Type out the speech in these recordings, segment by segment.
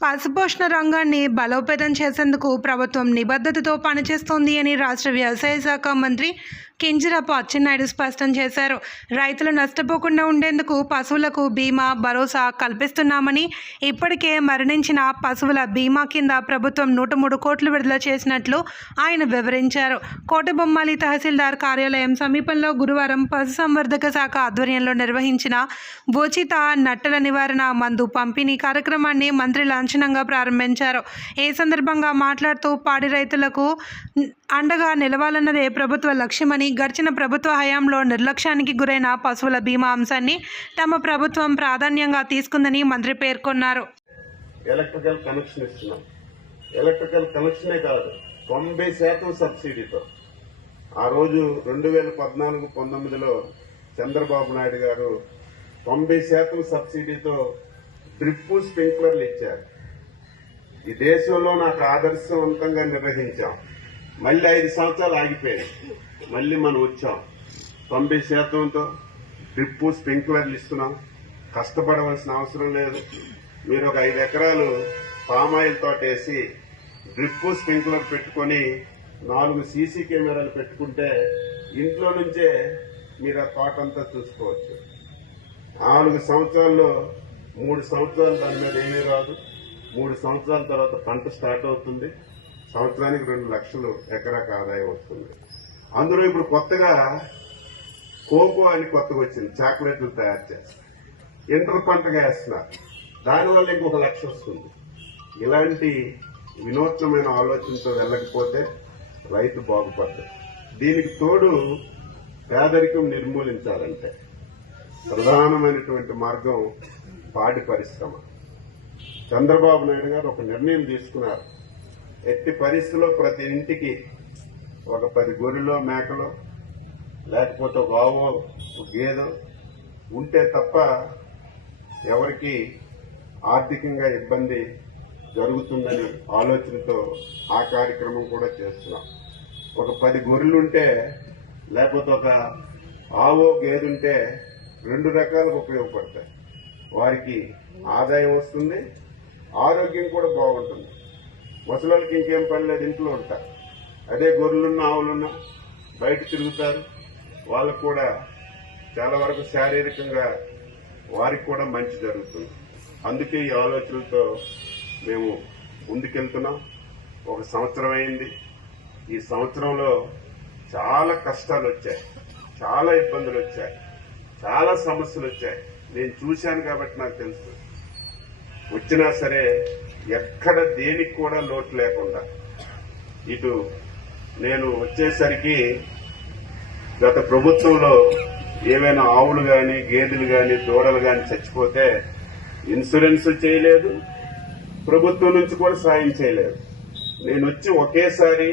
పశుపోషణ రంగాన్ని బలోపేతం చేసేందుకు ప్రభుత్వం నిబద్ధతతో పనిచేస్తోంది అని రాష్ట్ర వ్యవసాయ శాఖ మంత్రి కింజరాపు అచ్చెన్నాయుడు స్పష్టం చేశారు. రైతులు నష్టపోకుండా ఉండేందుకు పశువులకు బీమా భరోసా కల్పిస్తున్నామని ఇప్పటికే మరణించిన పశువుల బీమా కింద ప్రభుత్వం నూట మూడు కోట్లు విడుదల చేసినట్లు ఆయన వివరించారు. కోటబొమ్మాలి తహసీల్దార్ కార్యాలయం సమీపంలో గురువారం పశుసంవర్ధక శాఖ ఆధ్వర్యంలో నిర్వహించిన ఉచిత నట్టల నివారణ మందు పంపిణీ కార్యక్రమాన్ని మంత్రి లాంఛనంగా ప్రారంభించారు. ఈ సందర్భంగా మాట్లాడుతూ పాడి రైతులకు అండగా నిలవాలన్నదే ప్రభుత్వ లక్ష్యమని గడిచిన ప్రభుత్వ హయాంలో నిర్లక్ష్యానికి గురైన పశువుల బీమా అంశాన్ని తమ ప్రభుత్వం ప్రాధాన్యంగా తీసుకుందని మంత్రి పేర్కొన్నారు. ఎలక్ట్రికల్ కనెక్షన్ ఇస్తున్నాం. ఎలక్ట్రికల్ కనెక్షనే కాదు తొంభై శాతం సబ్సిడీతో. ఆ రోజు రెండు వేల పద్నాలుగు పంతొమ్మిదిలో చంద్రబాబు నాయుడు గారు తొంభై శాతం సబ్సిడీతో డ్రిప్ స్ప్రింక్లర్లు ఇచ్చారు. ఈ దేశంలో నాకు ఆదర్శవంతంగా నిర్వహించాం. మళ్ళీ ఐదు సంవత్సరాలు ఆగిపోయాయి. మళ్ళీ మనం వచ్చాం. తొంభై శాతంతో డ్రిప్పు స్ప్రింక్లర్లు ఇస్తున్నాం. కష్టపడవలసిన అవసరం లేదు. మీరు ఒక ఐదు ఎకరాలు పామాయిల్ తోట వేసి డ్రిప్పు స్ప్రింక్లర్ పెట్టుకొని నాలుగు సీసీ కెమెరాలు పెట్టుకుంటే ఇంట్లో నుంచే మీరు ఆ తోట అంతా చూసుకోవచ్చు. నాలుగు సంవత్సరాల్లో మూడు సంవత్సరాలు దాని మీద ఏమీ రాదు. మూడు సంవత్సరాల తర్వాత పంట స్టార్ట్ అవుతుంది. సంవత్సరానికి రెండు లక్షలు ఎకరాకు ఆదాయం వస్తుంది. అందులో ఇప్పుడు కొత్తగా కోకో అని కొత్తగా వచ్చింది. చాక్లెట్లు తయారు చేస్తారు. ఇంటర్ పంటగా వేస్తున్నారు. దానివల్ల ఇంకొక లక్ష వస్తుంది. ఇలాంటి వినూత్నమైన ఆలోచనతో వెళ్ళకపోతే రైతు బాగుపడదు. దీనికి తోడు పేదరికం నిర్మూలించాలంటే ప్రధానమైనటువంటి మార్గం పాడి పరిశ్రమ. చంద్రబాబు నాయుడు గారు ఒక నిర్ణయం తీసుకున్నారు. ఎట్టి పరిస్థితిలో ప్రతి ఇంటికి ఒక పది గొర్రెలో మేకలు లేకపోతే ఒక ఆవు గేదె ఉంటే తప్ప ఎవరికి ఆర్థికంగా ఇబ్బంది జరుగుతుందని ఆలోచనతో ఆ కార్యక్రమం కూడా చేస్తున్నాం. ఒక పది గొర్రెలుంటే లేకపోతే ఒక ఆవో గేదెంటే రెండు రకాలుగా ఉపయోగపడతాయి. వారికి ఆదాయం వస్తుంది ఆరోగ్యం కూడా బాగుంటుంది. ముసలోళ్ళకి ఇంకేం పని లేదు ఇంట్లో ఉంటారు అదే గొర్రెలున్న ఆవులున్నా బయట తిరుగుతారు. వాళ్ళకు కూడా చాలా వరకు శారీరకంగా వారికి కూడా మంచి జరుగుతుంది. అందుకే ఈ ఆలోచనలతో మేము ముందుకెళ్తున్నాం. ఒక సంవత్సరం అయింది. ఈ సంవత్సరంలో చాలా కష్టాలు వచ్చాయి. చాలా ఇబ్బందులు వచ్చాయి. చాలా సమస్యలు వచ్చాయి. నేను చూశాను కాబట్టి నాకు తెలుసు. వచ్చినా సరే ఎక్కడ దేనికి కూడా లోటు లేకుండా. ఇటు నేను వచ్చేసరికి గత ప్రభుత్వంలో ఏవైనా ఆవులు కానీ గేదెలు కానీ దూడలు కానీ చచ్చిపోతే ఇన్సూరెన్స్ చేయలేదు ప్రభుత్వం నుంచి కూడా సాయం చేయలేదు. నేను వచ్చి ఒకేసారి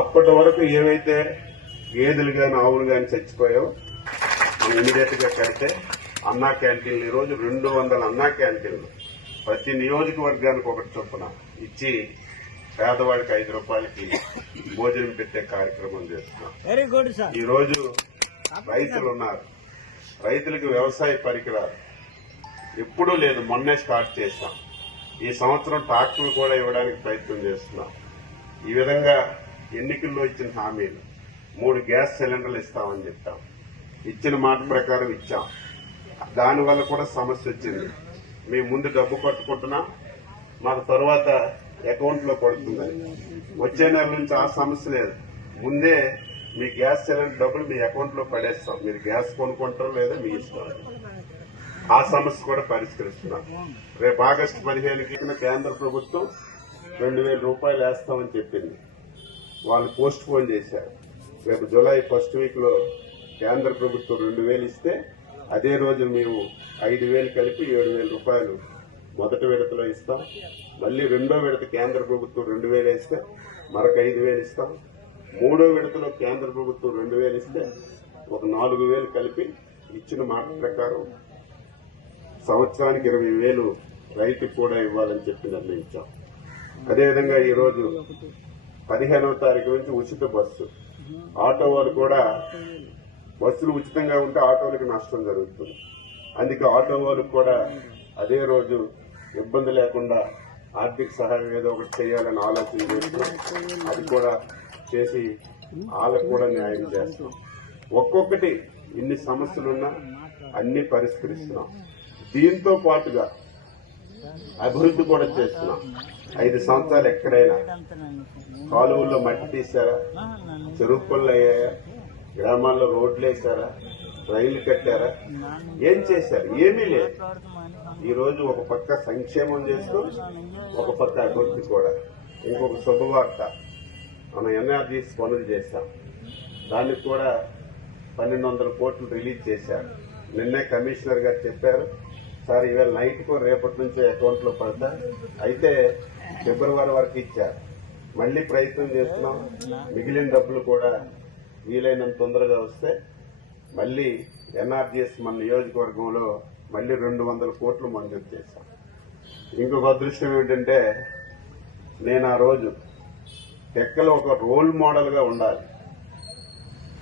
అప్పటి వరకు ఏవైతే గేదెలు కానీ ఆవులు కానీ చచ్చిపోయావు మనం ఇమీడియట్గా కడితే అన్నా క్యాంటీన్లు. ఈరోజు రెండు వందల అన్నా క్యాంటీన్లు. ప్రతి నియోజకవర్గానికి ఒకటి చొప్పున ఇచ్చి పేదవాడికి ఐదు రూపాయలకి భోజనం పెట్టే కార్యక్రమం చేస్తున్నాం. వెరీ గుడ్ సార్ ఈ రోజు రైతులు ఉన్నారు. రైతులకు వ్యవసాయ పరికరాలు ఎప్పుడూ లేదు మొన్నే స్టార్ట్ చేశాం. ఈ సంవత్సరం ట్రాక్టర్లు కూడా ఇవ్వడానికి ప్రయత్నం చేస్తున్నాం. ఈ విధంగా ఎన్నికల్లో ఇచ్చిన హామీలు మూడు గ్యాస్ సిలిండర్లు ఇస్తామని చెప్పాం. ఇచ్చిన మాట ప్రకారం ఇచ్చాం. దానివల్ల కూడా సమస్య వచ్చింది. మేము ముందు డబ్బు కట్టుకుంటున్నాం మాకు తర్వాత అకౌంట్లో పడుతుందని వచ్చే నెల నుంచి ఆ సమస్య లేదు. ముందే మీ గ్యాస్ సిలిండర్ డబ్బులు మీ అకౌంట్లో పడేస్తాం. మీరు గ్యాస్ కొనుక్కుంటారో లేదో మీ ఇష్టం. ఆ సమస్య కూడా పరిష్కరిస్తున్నాం. రేపు ఆగస్టు పదిహేనుకి కేంద్ర ప్రభుత్వం రెండు వేల రూపాయలు వేస్తామని చెప్పింది. వాళ్ళు పోస్ట్ పోన్ చేశారు. రేపు జూలై ఫస్ట్ వీక్లో కేంద్ర ప్రభుత్వం రెండు వేలు ఇస్తే అదే రోజు మేము ఐదు వేలు కలిపి ఏడు వేల రూపాయలు మొదటి విడతలో ఇస్తాం. మళ్ళీ రెండో విడత కేంద్ర ప్రభుత్వం రెండు వేలు ఇస్తే మరొక ఐదు వేలు ఇస్తాం. మూడో విడతలో కేంద్ర ప్రభుత్వం రెండు వేలు ఇస్తే ఒక నాలుగు వేలు కలిపి ఇచ్చిన మాట ప్రకారం సంవత్సరానికి ఇరవై వేలు రైతుకు కూడా ఇవ్వాలని చెప్పి నిర్ణయించాం. అదేవిధంగా ఈ రోజు పదిహేనవ తారీఖు నుంచి ఉచిత బస్సు. ఆటో వాళ్ళు కూడా బస్సులు ఉచితంగా ఉంటే ఆటోలకు నష్టం జరుగుతుంది. అందుకే ఆటో వాళ్ళకు కూడా అదే రోజు ఇబ్బంది లేకుండా ఆర్థిక సహాయం ఏదో ఒకటి చేయాలని ఆలోచన చేస్తున్నాం అది కూడా చేసి వాళ్ళకు కూడా న్యాయం చేస్తాం ఒక్కొక్కటి ఇన్ని సమస్యలున్నా అన్ని పరిష్కరిస్తున్నాం. దీంతో పాటుగా అభివృద్ధి కూడా చేస్తున్నాం. ఐదు సంవత్సరాలు ఎక్కడైనా కాలువల్లో మట్టి తీశారా? చెరువు అయ్యాయా? గ్రామాల్లో రోడ్లు వేశారా? రైలు కట్టారా? ఏం చేశారు? ఏమీ లేదు. ఈరోజు ఒక పక్క సంక్షేమం చేస్తూ ఒక పక్క అభివృద్ధి కూడా. ఇంకొక శుభవార్త. మనం ఎన్ఆర్జీస్ పనులు చేశాం. దానికి కూడా పన్నెండు వందల కోట్లు రిలీజ్ చేశారు. నిన్నే కమిషనర్ గారు చెప్పారు సార్ ఇవాళ నైట్కు రేపటి నుంచే అకౌంట్లో పడతా. అయితే ఫిబ్రవరి వరకు ఇచ్చారు. మళ్ళీ ప్రయత్నం చేస్తున్నాం. మిగిలిన డబ్బులు కూడా వీలైనంత తొందరగా వస్తే మళ్ళీ ఎన్ఆర్జీఎస్ మన నియోజకవర్గంలో మళ్ళీ రెండు వందల కోట్లు మంజూరు చేశాం. ఇంకొక అదృష్టం ఏంటంటే నేను ఆ రోజు తెక్కలో ఒక రోల్ మోడల్గా ఉండాలి.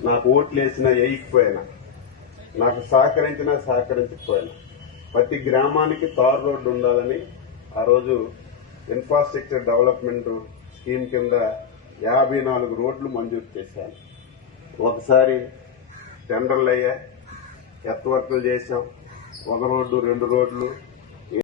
నాకు ఓట్లు వేసినా వేయకపోయినా నాకు సహకరించినా సహకరించకపోయినా ప్రతి గ్రామానికి తార్ రోడ్డు ఉండాలని ఆ రోజు ఇన్ఫ్రాస్ట్రక్చర్ డెవలప్మెంట్ స్కీమ్ కింద యాభై నాలుగు రోడ్లు మంజూరు చేశాను. ఒకసారి టెండర్లు అయ్యా ఎత్త చేసాం చేశాం. ఒక రోడ్డు రెండు రోడ్లు.